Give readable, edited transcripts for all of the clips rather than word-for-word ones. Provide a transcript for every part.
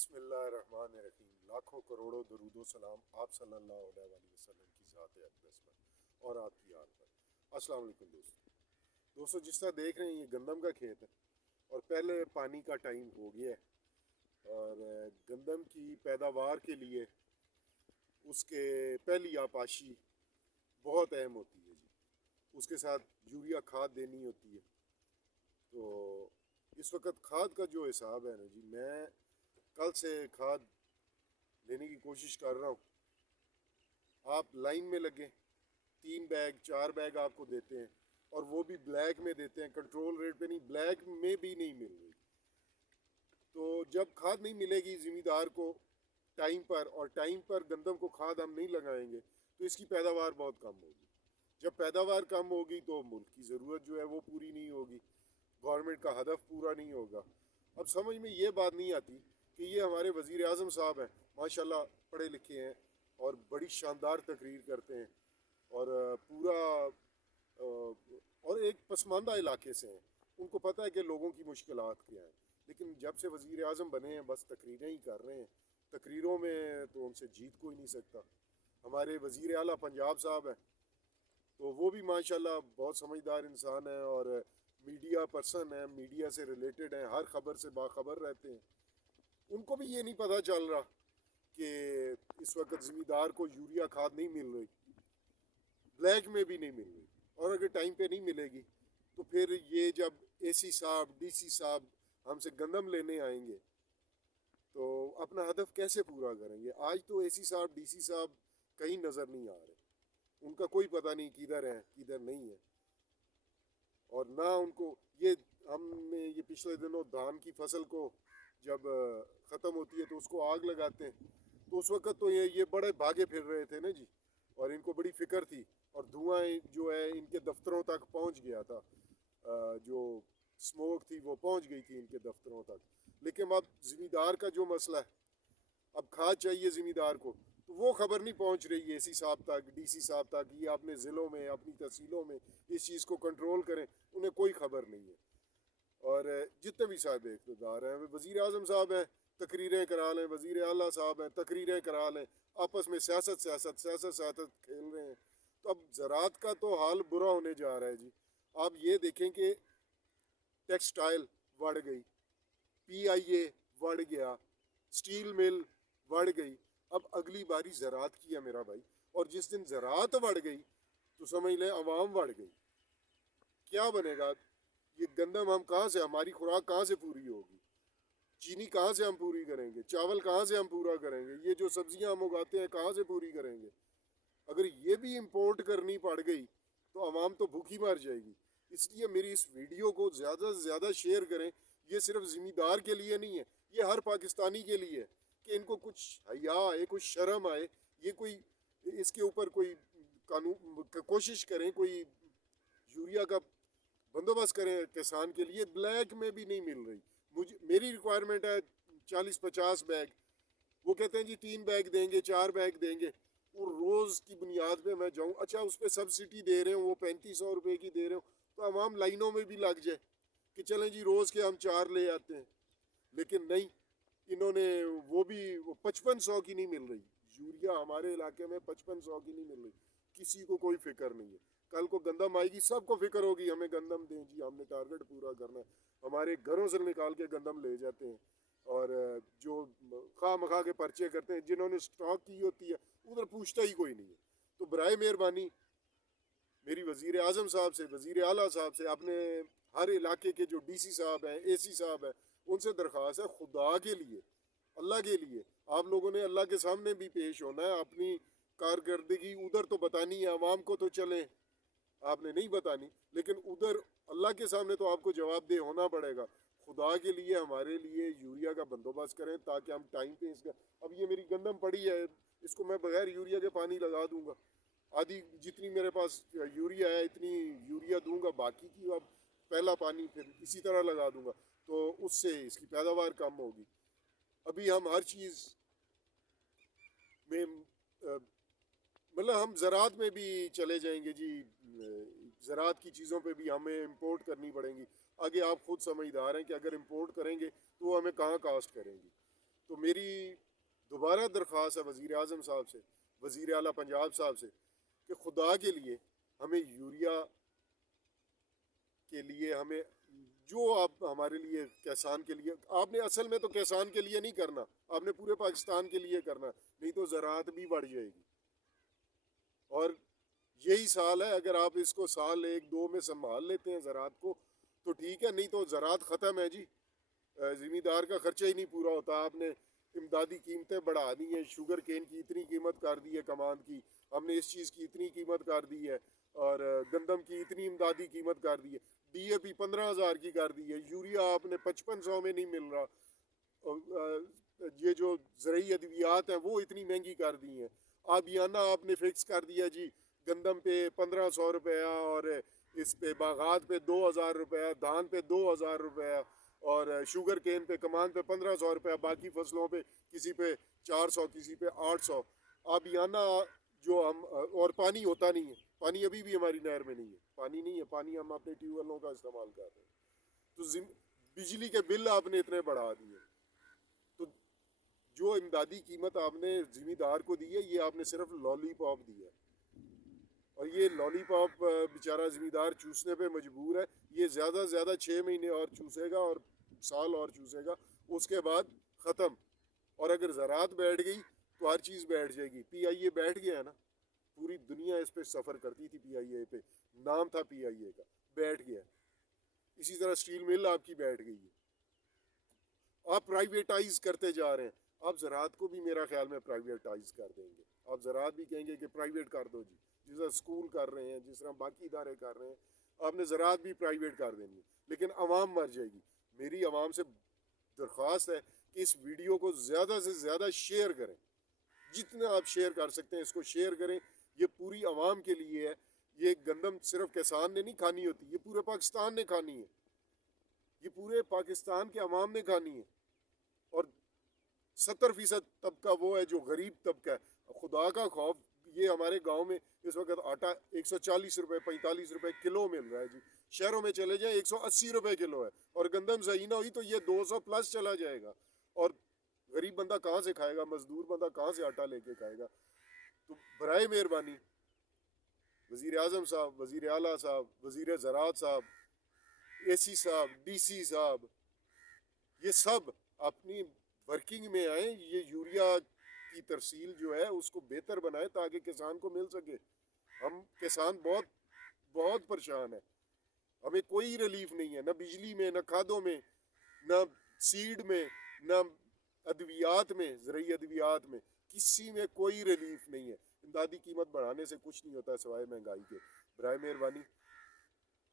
بسم اللہ الرحمن الرحیم. لاکھوں کروڑوں درود و سلام آپ صلی اللہ علیہ وآلہ وسلم کی ذات اقدس پر اور آپ کی آل پر. السلام علیکم دوستو جس طرح دیکھ رہے ہیں یہ گندم کا کھیت ہے اور پہلے پانی کا ٹائم ہو گیا ہے اور گندم کی پیداوار کے لیے اس کے پہلی آپاشی بہت اہم ہوتی ہے جی. اس کے ساتھ یوریا کھاد دینی ہوتی ہے. تو اس وقت کھاد کا جو حساب ہے نا جی, میں کل سے کھاد لینے کی کوشش کر رہا ہوں. آپ لائن میں لگیں, 3 بیگ 4 بیگ آپ کو دیتے ہیں اور وہ بھی بلیک میں دیتے ہیں, کنٹرول ریٹ پہ نہیں, بلیک میں بھی نہیں مل رہی. تو جب کھاد نہیں ملے گی زمیندار کو ٹائم پر, اور ٹائم پر گندم کو کھاد ہم نہیں لگائیں گے تو اس کی پیداوار بہت کم ہوگی. جب پیداوار کم ہوگی تو ملک کی ضرورت جو ہے وہ پوری نہیں ہوگی, گورنمنٹ کا ہدف پورا نہیں ہوگا. اب سمجھ میں یہ بات نہیں آتی کہ یہ ہمارے وزیر اعظم صاحب ہیں, ماشاءاللہ پڑھے لکھے ہیں اور بڑی شاندار تقریر کرتے ہیں اور اور ایک پسماندہ علاقے سے ہیں. ان کو پتہ ہے کہ لوگوں کی مشکلات کیا ہیں, لیکن جب سے وزیر اعظم بنے ہیں بس تقریریں ہی کر رہے ہیں. تقریروں میں تو ان سے جیت کوئی نہیں سکتا. ہمارے وزیر اعلیٰ پنجاب صاحب ہیں تو وہ بھی ماشاءاللہ بہت سمجھدار انسان ہیں اور میڈیا پرسن ہیں, میڈیا سے ریلیٹڈ ہیں, ہر خبر سے باخبر رہتے ہیں. ان کو بھی یہ نہیں پتہ چل رہا کہ اس وقت زمیندار کو یوریا کھاد نہیں مل رہی, بلیک میں بھی نہیں مل رہی, اور اگر ٹائم پہ نہیں ملے گی تو پھر یہ جب اے سی صاحب ڈی سی صاحب ہم سے گندم لینے آئیں گے تو اپنا ہدف کیسے پورا کریں گے. آج تو اے سی صاحب ڈی سی صاحب کہیں نظر نہیں آ رہے, ان کا کوئی پتہ نہیں کدھر ہیں کدھر نہیں ہے. اور نہ ان کو یہ, ہم نے یہ پچھلے دنوں دھان کی فصل کو جب ختم ہوتی ہے تو اس کو آگ لگاتے ہیں, تو اس وقت تو یہ بڑے بھاگے پھر رہے تھے نا جی, اور ان کو بڑی فکر تھی اور دھواں جو ہے ان کے دفتروں تک پہنچ گیا تھا, جو اسموک تھی وہ پہنچ گئی تھی ان کے دفتروں تک. لیکن اب زمیندار کا جو مسئلہ ہے, اب کھاد چاہیے زمیندار کو, تو وہ خبر نہیں پہنچ رہی ہے اے سی صاحب تک, ڈی سی صاحب تک. یہ اپنے ضلعوں میں اپنی تحصیلوں میں اس چیز کو کنٹرول کریں, انہیں کوئی خبر نہیں ہے. اور جتنے بھی صاحب اقتدار ہیں, وزیر اعظم صاحب ہیں تقریریں کرا لیں, وزیر اعلیٰ صاحب ہیں تقریریں کرا لیں, آپس میں سیاست کھیل رہے ہیں. تو اب زراعت کا تو حال برا ہونے جا رہا ہے جی. آپ یہ دیکھیں کہ ٹیکسٹائل بڑھ گئی, پی آئی اے بڑھ گیا, سٹیل مل بڑھ گئی. اب اگلی باری زراعت کی ہے میرا بھائی, اور جس دن زراعت بڑھ گئی تو سمجھ لیں عوام بڑھ گئی. کیا بنے گا یہ گندم, ہم کہاں سے, ہماری خوراک کہاں سے پوری ہوگی, چینی کہاں سے ہم پوری کریں گے, چاول کہاں سے ہم پورا کریں گے, یہ جو سبزیاں ہم اگاتے ہیں کہاں سے پوری کریں گے. اگر یہ بھی امپورٹ کرنی پڑ گئی تو عوام تو بھوکی مر جائے گی. اس لیے میری اس ویڈیو کو زیادہ سے زیادہ شیئر کریں. یہ صرف زمیندار کے لیے نہیں ہے, یہ ہر پاکستانی کے لیے ہے کہ ان کو کچھ حیا آئے, کچھ شرم آئے. یہ کوئی اس کے اوپر کوئی قانون کوشش کریں, کوئی یوریا کا بندوبست کریں کسان کے لیے. بلیک میں بھی نہیں مل رہی. میری ریکوائرمنٹ ہے 40-50 بیگ, وہ کہتے ہیں جی 3 بیگ دیں گے 4 بیگ دیں گے. وہ روز کی بنیاد پہ میں جاؤں, اچھا اس پہ سبسڈی دے رہے ہوں, وہ 3500 روپے کی دے رہے ہوں, تو عوام لائنوں میں بھی لگ جائے کہ چلیں جی روز کے ہم 4 لے آتے ہیں. لیکن نہیں, انہوں نے وہ بھی 5500 کی نہیں مل رہی یوریا, ہمارے علاقے میں 5500 کی نہیں مل رہی. کسی کو کوئی فکر نہیں ہے. کل کو گندم آئے گی سب کو فکر ہوگی ہمیں گندم دیں جی, ہم نے ٹارگٹ پورا کرنا ہے. ہمارے گھروں سے نکال کے گندم لے جاتے ہیں, اور جو خواہ مخواہ کے پرچے کرتے ہیں جنہوں نے سٹاک کی ہوتی ہے ادھر پوچھتا ہی کوئی نہیں ہے. تو برائے مہربانی میری وزیر اعظم صاحب سے, وزیر اعلیٰ صاحب سے, اپنے ہر علاقے کے جو ڈی سی صاحب ہیں, اے سی صاحب ہیں, ان سے درخواست ہے خدا کے لیے, اللہ کے لیے, آپ لوگوں نے اللہ کے سامنے بھی پیش ہونا ہے. اپنی کارکردگی ادھر تو بتانی ہے, عوام کو تو چلیں آپ نے نہیں بتانی, لیکن ادھر اللہ کے سامنے تو آپ کو جواب دہ ہونا پڑے گا. خدا کے لیے ہمارے لیے یوریا کا بندوبست کریں تاکہ ہم ٹائم پہ اس کا, اب یہ میری گندم پڑی ہے, اس کو میں بغیر یوریا کے پانی لگا دوں گا, آدھی جتنی میرے پاس یوریا ہے اتنی یوریا دوں گا, باقی کی اب پہلا پانی پھر اسی طرح لگا دوں گا, تو اس سے اس کی پیداوار کم ہوگی. ابھی ہم ہر چیز میں مطلب ہم زراعت میں بھی چلے جائیں گے جی, زراعت کی چیزوں پہ بھی ہمیں امپورٹ کرنی پڑیں گی. آگے آپ خود سمجھدار ہیں کہ اگر امپورٹ کریں گے تو وہ ہمیں کہاں کاسٹ کریں گی. تو میری دوبارہ درخواست ہے وزیر اعظم صاحب سے، وزیر اعلیٰ پنجاب صاحب سے، کہ خدا کے لیے ہمیں یوریا کے لیے ہمیں جو آپ ہمارے لیے کسان کے لیے، آپ نے اصل میں تو کسان کے لیے نہیں کرنا، آپ نے پورے پاکستان کے لیے کرنا، نہیں تو زراعت بھی بڑھ جائے گی. اور یہی سال ہے، اگر آپ اس کو سال ایک دو میں سنبھال لیتے ہیں زراعت کو تو ٹھیک ہے، نہیں تو زراعت ختم ہے جی. زمیندار کا خرچہ ہی نہیں پورا ہوتا. آپ نے امدادی قیمتیں بڑھا دی ہیں، شوگر کین کی اتنی قیمت کر دی ہے کمان کی، ہم نے اس چیز کی اتنی قیمت کر دی ہے، اور گندم کی اتنی امدادی قیمت کر دی ہے، ڈی اے پی 15,000 کی کر دی ہے، یوریا آپ نے 5500 میں نہیں مل رہا، یہ جو زرعی ادویات ہیں وہ اتنی مہنگی کر دی ہیں. آبیانہ آپ نے فکس کر دیا جی، گندم پہ 1500 روپیہ، اور اس پہ باغات پہ 2000 روپیہ، دھان پہ 2000 روپیہ، اور شوگر کین پہ کمان پہ 1500 روپیہ، باقی فصلوں پہ کسی پہ 400، کسی پہ 800. آبیانہ جو ہم، اور پانی ہوتا نہیں ہے، پانی ابھی بھی ہماری نہر میں نہیں ہے، پانی نہیں ہے، پانی ہم اپنے ٹیوب ویلوں کا استعمال کر رہے ہیں. تو بجلی کے بل آپ نے اتنے بڑھا دیے. تو جو امدادی قیمت آپ نے زمیندار کو دی ہے، یہ آپ نے صرف لالی پاپ دی ہے، اور یہ لالی پاپ بیچارہ زمیندار چوسنے پہ مجبور ہے. یہ زیادہ سے زیادہ 6 مہینے اور چوسے گا، اور سال اور چوسے گا، اس کے بعد ختم. اور اگر زراعت بیٹھ گئی تو ہر چیز بیٹھ جائے گی. پی آئی اے بیٹھ گیا ہے نا، پوری دنیا اس پہ سفر کرتی تھی، پی آئی اے پہ نام تھا پی آئی اے کا، بیٹھ گیا. اسی طرح سٹیل مل آپ کی بیٹھ گئی ہے. آپ پرائیویٹائز کرتے جا رہے ہیں. آپ زراعت کو بھی میرا خیال میں پرائیویٹائز کر دیں گے. آپ زراعت بھی کہیں گے کہ پرائیویٹ کر دو جی، جس طرح اسکول کر رہے ہیں، جس طرح باقی ادارے کر رہے ہیں، آپ نے زراعت بھی پرائیویٹ کر دینی ہے. لیکن عوام مر جائے گی. میری عوام سے درخواست ہے کہ اس ویڈیو کو زیادہ سے زیادہ شیئر کریں، جتنا آپ شیئر کر سکتے ہیں اس کو شیئر کریں. یہ پوری عوام کے لیے ہے. یہ گندم صرف کسان نے نہیں کھانی ہوتی، یہ پورے پاکستان نے کھانی ہے، یہ پورے پاکستان کے عوام نے کھانی ہے. اور 70% طبقہ وہ ہے جو غریب طبقہ ہے. خدا کا خوف، یہ ہمارے گاؤں میں اس وقت آٹا 140 روپے 45 روپے کلو مل رہا ہے جی. شہروں میں چلے جائیں 180 روپے کلو ہے، اور گندم صحیح نہ ہوئی تو یہ 200+ چلا جائے گا. اور غریب بندہ کہاں سے کھائے گا؟ مزدور بندہ کہاں سے آٹا لے کے کھائے گا؟ تو برائے مہربانی وزیر اعظم صاحب، وزیر اعلیٰ صاحب، وزیر زراعت صاحب، اے سی صاحب، ڈی سی صاحب، یہ سب اپنی ورکنگ میں آئیں. یہ یوریا کی ترسیل جو ہے اس کو بہتر بنائیں تاکہ کسان کو مل سکے. ہم کسان بہت بہت پریشان ہیں. ہمیں کوئی ریلیف نہیں ہے، نہ بجلی میں، نہ کھادوں میں، نہ سیڈ میں، نہ ادویات میں، زرعی ادویات میں، کسی میں کوئی ریلیف نہیں ہے. امدادی قیمت بڑھانے سے کچھ نہیں ہوتا سوائے مہنگائی کے. برائے مہربانی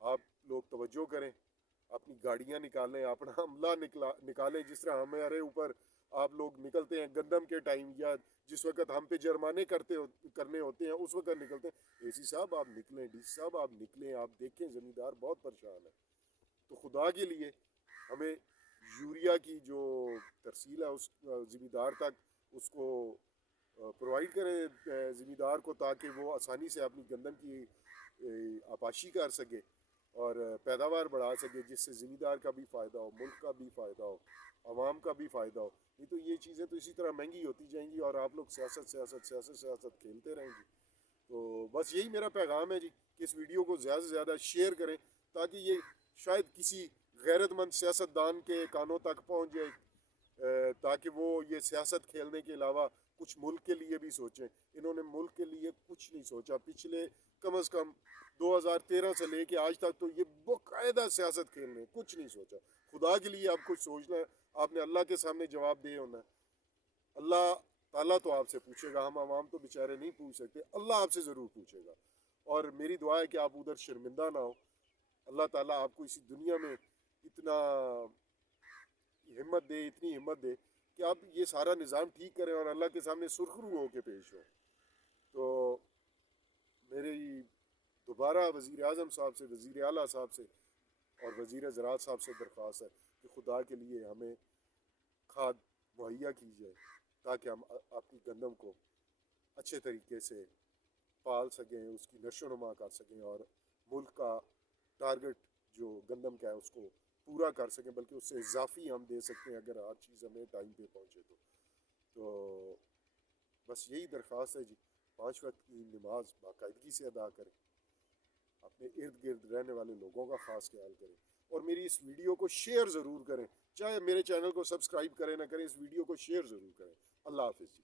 آپ لوگ توجہ کریں، اپنی گاڑیاں نکالیں، اپنا عملہ نکالیں. جس طرح ہمارے اوپر آپ لوگ نکلتے ہیں گندم کے ٹائم، یا جس وقت ہم پہ جرمانے کرنے ہوتے ہیں اس وقت نکلتے ہیں. اے سی صاحب آپ نکلیں، ڈی سی صاحب آپ نکلیں. آپ دیکھیں زمیندار بہت پریشان ہے. تو خدا کے لیے ہمیں یوریا کی جو ترسیل ہے اس زمیندار تک اس کو پرووائڈ کریں زمیندار کو، تاکہ وہ آسانی سے اپنی گندم کی آپاشی کر سکے اور پیداوار بڑھا سکے، جس سے زمیندار کا بھی فائدہ ہو، ملک کا بھی فائدہ ہو، عوام کا بھی فائدہ ہو. نہیں تو یہ چیزیں تو اسی طرح مہنگی ہوتی جائیں گی، اور آپ لوگ سیاست سیاست سیاست سیاست کھیلتے رہیں گے. تو بس یہی میرا پیغام ہے جی، کہ اس ویڈیو کو زیادہ سے زیادہ شیئر کریں تاکہ یہ شاید کسی غیرت مند سیاست دان کے کانوں تک پہنچ جائے، تاکہ وہ یہ سیاست کھیلنے کے علاوہ کچھ ملک کے لیے بھی سوچیں. انہوں نے ملک کے لیے کچھ نہیں سوچا. پچھلے کم از کم 2013 سے لے کے آج تک تو یہ باقاعدہ سیاست کھیلنے، کچھ نہیں سوچا. خدا کے لیے آپ کچھ سوچنا ہے. آپ نے اللہ کے سامنے جواب دے ہونا ہے. اللہ تعالیٰ تو آپ سے پوچھے گا، ہم عوام تو بیچارے نہیں پوچھ سکتے. اللہ آپ سے ضرور پوچھے گا. اور میری دعا ہے کہ آپ ادھر شرمندہ نہ ہو. اللہ تعالیٰ آپ کو اسی دنیا میں اتنا ہمت دے، اتنی ہمت دے کہ آپ یہ سارا نظام ٹھیک کریں اور اللہ کے سامنے سرخرو ہو کے پیش ہو. تو میری دوبارہ وزیر اعظم صاحب سے، وزیر اعلیٰ صاحب سے اور وزیر زراعت صاحب سے درخواست ہے کہ خدا کے لیے ہمیں کھاد مہیا کی جائے تاکہ ہم اپنی گندم کو اچھے طریقے سے پال سکیں، اس کی نشو و نما کر سکیں، اور ملک کا ٹارگٹ جو گندم کا ہے اس کو پورا کر سکیں، بلکہ اس سے اضافی ہم دے سکتے ہیں اگر ہر چیز ہمیں ٹائم پہ پہنچے تو بس یہی درخواست ہے جی، 5 وقت کی نماز باقاعدگی سے ادا کریں، اپنے ارد گرد رہنے والے لوگوں کا خاص خیال کریں، اور میری اس ویڈیو کو شیئر ضرور کریں، چاہے میرے چینل کو سبسکرائب کریں نہ کریں، اس ویڈیو کو شیئر ضرور کریں۔ اللہ حافظ جی۔